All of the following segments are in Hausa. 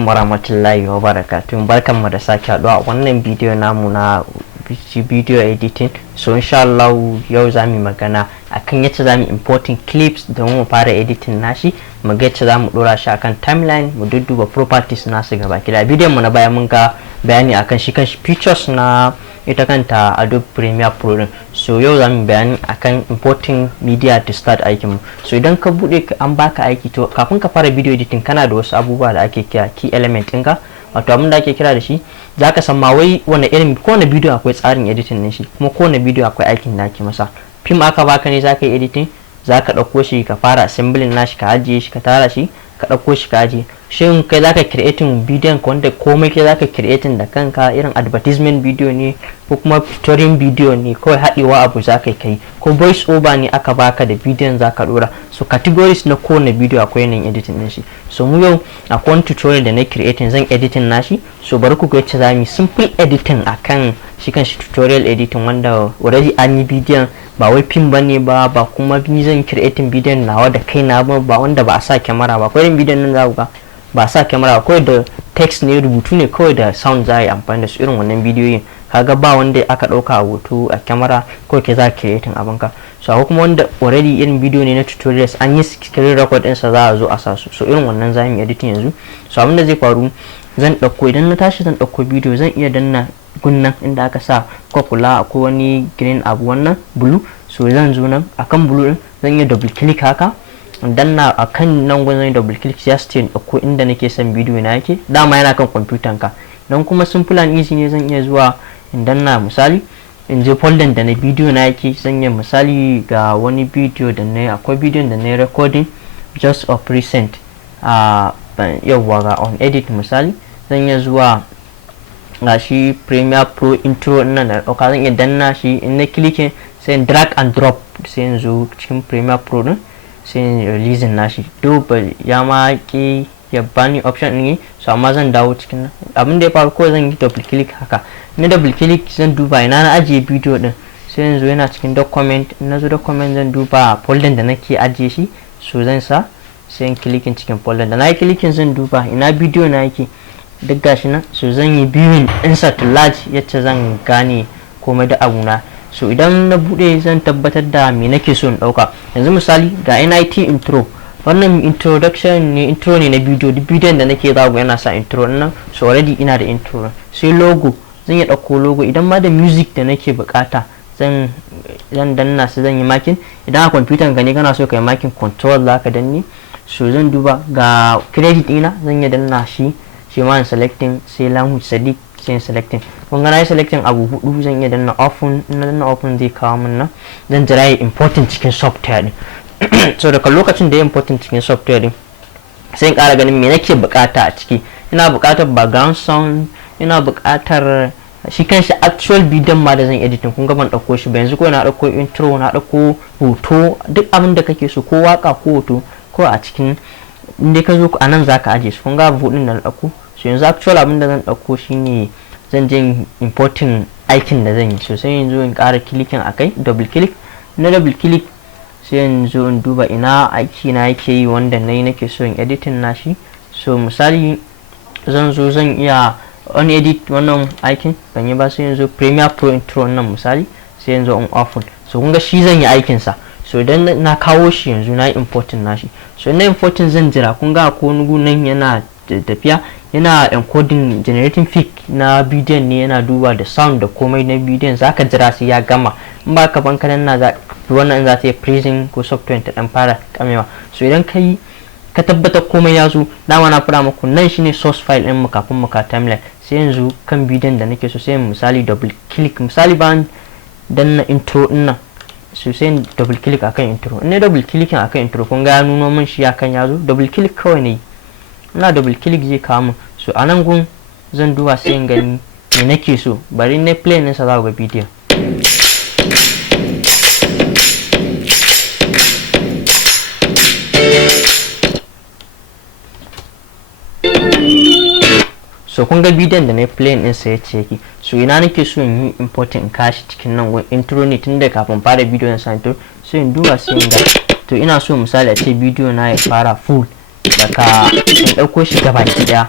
alaikum warahmatullahi wabarakatuh. Barkanmu da sake haɗuwa a wannan bidiyo namu na video editing. So insha Allah yau zamu magana akan yadda zamu importing clips domin mu fara editing nashi, mu ga yadda zamu dora shi akan timeline, mu dudduba properties nasu gaba kida. Bidiyon mu na baya mun ga bayani akan shi features na ita kanta Adobe Premiere Pro din. So yau zamu bayani akan importing media to start aikin mu. So idan ka bude an baka aiki, to kafin ka fara video editing kana da wasu abubuwa da ake kira key element ɗinka, wato abin da ake kira da shi zaka san ma wai wani irin kowane video akwai tsarin editing din shi, kuma kowane video akwai aikin da ake masa. Film aka baka ne zaka yi editing, zaka dauko shi ka fara assembling nashi, ka ajiye shi, ka tara shi, ka dauko shi ka ajiye. Shin kai zaka creating bidiyon ka wanda komai kai zaka creating da kanka, irin advertisement video ne ko kuma tutorial video ne, kawai haɗewa abu zaka kai, ko voice over ne aka baka da bidiyon zaka dora. So categories na kowane video akwai yanayin editing din shi. So mu yau akwai wani tutorial da na creating, zan editing nashi. So bari ku ga yadda zamu simple editing akan shi kan shi tutorial editing wanda already an yi bidiyon, ba wai film bane ba kuma ni zan creating bidiyon nawa da kaina ba wanda ba a sa kyamara ba. Akwai irin bidiyon nan za ku ga ba sa kyamara, kawai da text ne, rubutu ne kawai da sound za a yi amfani da su. Irin wannan bidiyoyin kaga ba wanda aka dauka a hoto a kyamara, kawai ke za ka creating abinka. So akwai kuma wanda already irin bidiyo ne na tutorials, an yi screen record ɗinsa za a zo a sa su. So irin wannan za mu yi editing yanzu. So abin da zai faru, zan dauko, idan na tashi zan dauko bidiyo, zan iya danna gunnan inda aka sa kula akwai wani green abu, wannan blue. So zan zo nan akan blue din, zan iya double click haka, danna akan nan gwanin double click just to dauko inda nake son bidiyo na yake, dama yana kan kwamfutan ka. Dan kuma simple and easy ne, zan iya zuwa in danna misali in je folder da na bidiyo na yake. Zan yi misali ga wani bidiyo da na, akwai bidiyon da na recording just of recent yawwa ga on edit misali. Zan iya zuwa ga shi Premiere Pro intro nan da dauka, zan iya danna shi, in na clicking sai drag and drop, sai in zo cikin Premiere Pro din, sai releasing nashi. Double ya ma ki ya bani option ne, so amma zan dawo cikin nan. Abin da ya faru ko zan yi double click haka, na double click zan duba ina na ajiye bidiyo din, sai yanzu yana cikin document. Na zo document zan duba folder da nake ajiye shi, so zan sa sai in clicking cikin folder da na yi clicking, zan duba ina bidiyo na yake, duk gashi nan. So zan yi viewing insert to large yacce zan gane komai da abuna. So idan na bude zan tabbatar da me nake so in dauka. Yanzu misali ga NIT intro, wannan introduction ne, intro ne na bidiyo, duk bidiyon da nake zago yana sa intro nan. So already ina da intro. Sai logo, zan yi dauko logo. Idan ma da music da nake bukata zan danna su, zan yi makin. Idan a computer ka ne kana so kai makin, control zaka danne. So zan duba ga credit ina, zan yi danna shi ma in selecting, sai language Sadiq, sai selecting. Kun ga na yi selecting abu hudu, zan iya danna open. Na danna open zai kawo min nan, zan jira ya importing cikin software din. So daga lokacin da ya importing cikin software din, sai in kara ganin me nake bukata a ciki. Ina bukatar background sound, ina bukatar shi kanshi actual bidiyon ma da zan editing. Kun ga ban dauko shi ba yanzu, ko na dauko intro, na dauko hoto, duk abin da kake so, ko waka ko hoto ko a cikin inda ka zo a nan zaka aje su. Kun ga abu din da na dauko. So yanzu actual abin da zan dauko shine zan je importing aikin da zan yi. So sai yanzu in kara clicking akai, double click. Na double click sai yanzu in duba ina aiki na yake yi wanda nayi nake so in editing nashi. So misali zan zo zan iya on edit wannan aikin, ban yi ba, sai yanzu Premiere Pro intro nan misali, sai yanzu on open. So kun ga shi zan yi aikin sa. So idan na kawo shi yanzu na yi importing nashi. So na importing zan jira. Kun ga ko wani gunan yana tafiya, yana encoding, generating pic na bidiyon ne, yana duba da sound da komai na bidiyon. Zaka jira sai ya gama, in ba ka bankanan na wannan za ta yi freezing ko software ta dan fara kamewa. So idan ka tabbatar komai ya zo, dama na fara muku nan shine source file din mu kafin mu ka timeline. Sai yanzu kan bidiyon da nake so, sai misali double click, misali ban danna intro din nan, so sai double click akan intro. In double clicking akan intro, kun ga ya nuno min shi akan ya zo, double click kawai ne, ina double click zai kawo min. So a nan gun zan duba sai in gani me nake so. Bari ne play ɗinsa za ku ga bidiyon. So kun ga bidiyon da na play ɗinsa yace yake. So ina nake so in yi importing in kashi cikin nan gun intro ne, tunda kafin fara bidiyon sa intro. So in duba sai in ga, to ina so misali a ce bidiyo na ya fara full daga in dauko shi gaba ki daya.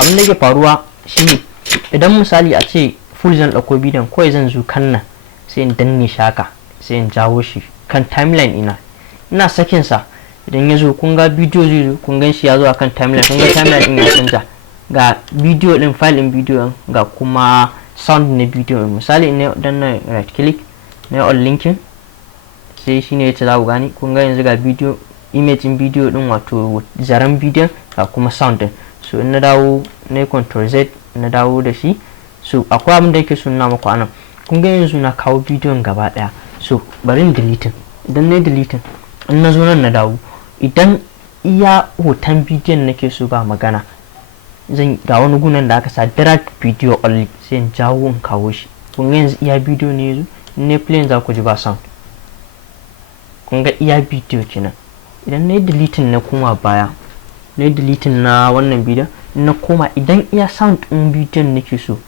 Abin da ke faruwa shine idan misali a ce full zan dauko bidiyon, kawai zan zo kan nan sai in danne shaka sai in jawo shi kan timeline ina sakin sa. Idan ya zo kun ga bidiyo zai zo, kun gan shi ya zo akan timeline, kun ga timeline din ya canza, ga bidiyo din, file din bidiyo, ga kuma sound na bidiyo. Misali ne dan na right click na on linking sai shine yace za ku gani, kun ga yanzu ga bidiyo, image din bidiyo din wato zaren bidiyon, ga kuma sound din. So in na dawo na control Z na dawo da shi. So akwai abin da yake suna muku anan, kun ga yanzu na kawo bidiyon gaba daya. So bari in deleting, idan na deleting in na zo nan na dawo, idan iya hoton bidiyon nake so ba magana, zan ga wani gunan da aka sa drag video only sai in jawo in kawo shi. Kun ga yanzu iya bidiyo ne yanzu ne play za ku ji ba sound. Kun ga iya bidiyo kenan. Idan na deleting na koma baya, na deleting na wannan bidiyon na koma, idan iya sound din bidiyon nake so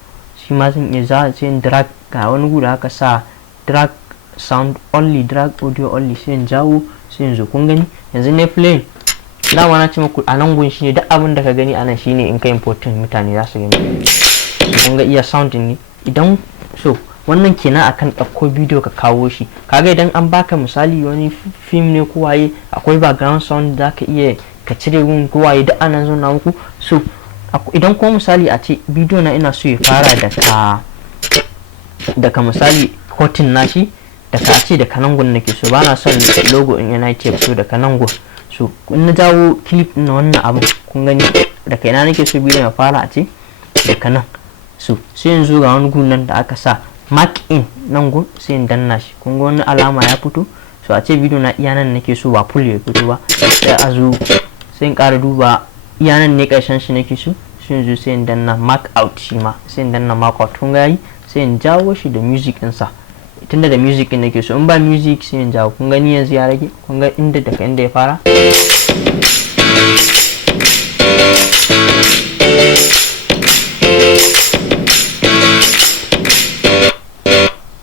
shi ma zan iya sai in drag, ga wani guda aka sa drag sound only, drag audio only sai in jawo sai in zo. Kun gani yanzu ne play. Dama na ce muku a nan gun shine duk abin da ka gani anan shine in ka importing mutane za su gani. Kun ga iya sound ne. Idan so wannan kenan akan ɗauko bidiyo ka kawo shi. Kaga idan an baka misali wani film ne ko waye, akwai background sound za ka iya ka cire gun ko waye duk anan zo na muku. So idan ko misali a ce bidiyo na ina so ya fara daga misali hotin nashi daga ce daga nan gun nake so, bana son logo in yana ce so daga nan gun. So in na jawo clip na wannan abu, kun gani daga ina nake so bidiyon ya fara a ce daga nan. So sai yanzu ga wani gun nan da aka sa mark in nan gun sai in danna shi, kun ga wani alama ya fito. So a ce bidiyo na iya nan nake so ba full ya fito ba, sai a zo sai in ƙara duba iya nan ne ƙarshen shi nake so, sai yanzu sai in danna mark out shi ma sai in danna mark out. Kun ga yi sai in jawo shi da music ɗinsa, tunda da music din nake so. In ba music sai in jawo. Kun gani yanzu ya rage, kun ga inda daga inda ya fara.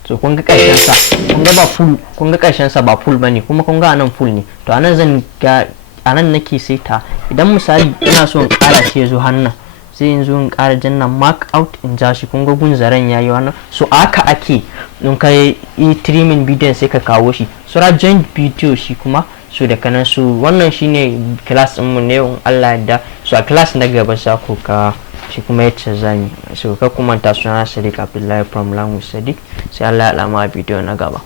So kun ga karshen sa, kun ga ba full, kun ga karshen sa ba full bane, kuma kun ga anan full ne. To anan zan ga anan nake saita. Idan misali ina so in kara shi yazo hannan, sai in zo in kara janna mark out in ja shi. Kun ga gun zaren yayi wannan. So aka ake in kai trimming bidiyon sai ka kawo shi. So joint video shi kuma so da kanan. So wannan shine class din mu ne in Allah yadda. So a class na gaba sa ku ka shi kuma yace zani. So ka kuma ta suna Sadiq Abdullahi from Language Sadiq. Sai Allah ya alama bidiyo na gaba.